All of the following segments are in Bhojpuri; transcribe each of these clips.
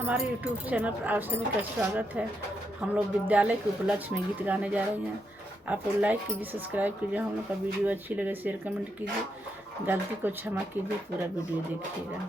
हमारे यूट्यूब चैनल पर आप सभी का स्वागत है। हम लोग विद्यालय के उपलक्ष्य में गीत गाने जा रहे हैं। आप लोग लाइक कीजिए, सब्सक्राइब कीजिए। हम लोग का वीडियो अच्छी लगे शेयर कमेंट कीजिए। गलती को क्षमा कीजिए, पूरा वीडियो देखिएगा।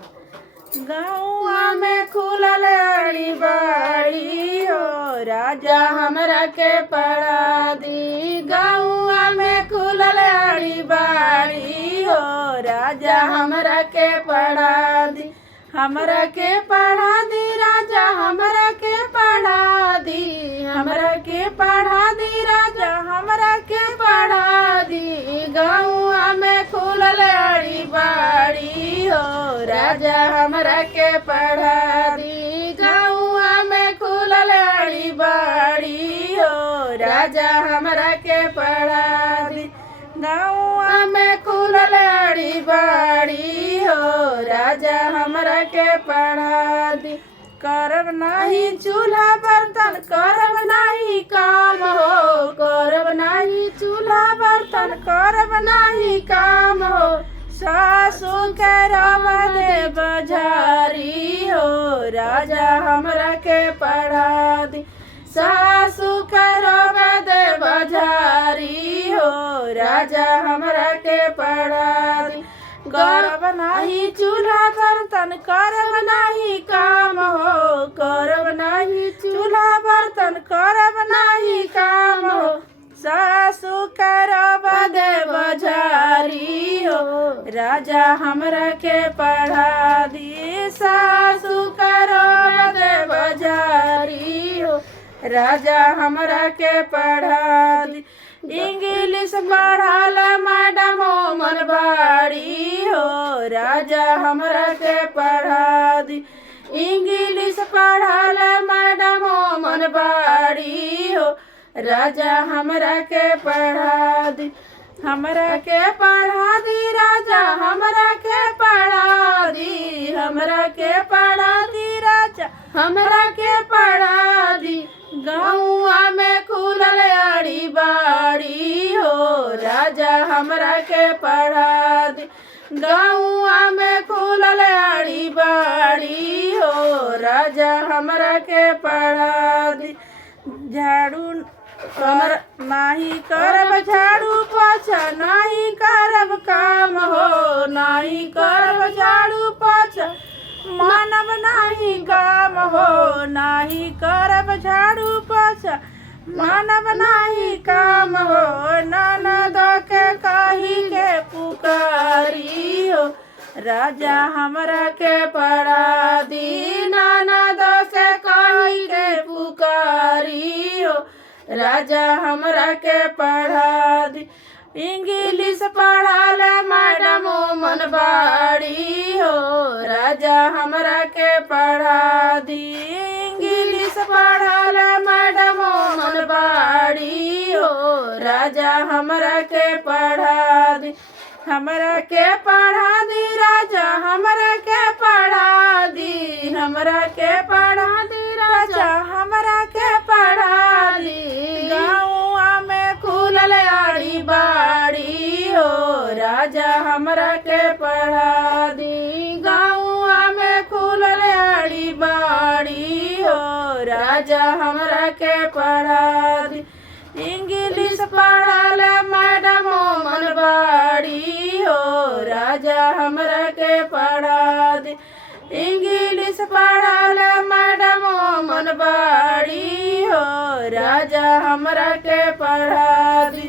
गाँव में खुलल अड़ी बाड़ी हो, राजा हमरा के पढ़ा दी। गाँव में खुलल अड़ी बाड़ी हो, राजा हमरा के पढ़ा दी। हमरा के पढ़ा दी राजा, हमरा के पढ़ा दी। हमरा के पढ़ा दी राजा, हमरा के पढ़ा दी। गाँव में खुलल अड़ी बाड़ी हो, राजा हमरा के पढ़ा दी। गाँव में खुलल अड़ी बाड़ी हो, राजा हमरा के पढ़ा दी। गाँव में खुलल अड़ी बाड़ी हो, राजा हमरा के पढ़ा दी। करब नाही चूल्हा बर्तन, करब नाही काम हो। करब नाही चूल्हा बर्तन, करब नाही काम हो। सासू के दे बजारी हो, राजा हमरा के पढ़ा दी। सासू के दे बजारी हो, राजा हमरा के पढ़ा दी। करब नाही चूल्हा बर्तन, करब नाही काम हो। करब नाही चूल्हा बर्तन, करब नाही काम हो। सासू करब दे बजारी हो, राजा हमरा के पढ़ा दी। सासू करब दे बजारी हो, राजा हमरा के पढ़ा दी। इंग्लिश पढ़ाल मैडम मनबाड़ी हो, राजा हमरा के पढ़ा दी। इंग्लिश पढ़ाल मैडम मनबाड़ी हो, राजा हमरा के पढ़ा दी। हमरा के पढ़ा दी राजा, हमरा के पढ़ा दी। हमरा के पढ़ा दी राजा, हमरा के पढ़ा दी। गाँव में खुलल अड़ी बाड़ी हो, राजा हमरा के पढ़ा दी। गाँव में खुलल अड़ी बाड़ी हो, राजा हमरा के पढ़ा दी। झाड़ू कर नाही करब झाड़ू पोछा, नाही करब काम हो। नाही करब झाड़ू पोछा, मानब नाही काम हो। नाही करब झाड़ू पोछा, मानब नाही काम हो। ननद के कही के पुकारी हो, राजा हमरा के पढ़ा दी। ननद से कही के पुकारी हो, राजा हमरा के पढ़ा दी। इंग्लिश पढ़ाल मैडम मनबाड़ी हो, राजा हमरा के पढ़ा दी। इंग्लिश पढ़ाल मैडम मनबाड़ी हो, राजा हमरा के पढ़ा दी। हमरा के पढ़ा दी राजा, हमरा के पढ़ा दी। हमरा के पढ़ा दी राजा, हमरा के पढ़ा दी। गाँव में खुलल अड़ी बाड़ी हो, राजा हमरा के पढ़ा दी। गाँव में खुलल अड़ी बाड़ी हो, राजा हमरा के पढ़ा दी। इंग्लिश पढ़ाल मैडम मनबाड़ी हो, राजा हमरा के पढ़ा दी। इंग्लिश पढ़ाल मैडम मनबाड़ी हो, राजा हमरा के पढ़ा दी।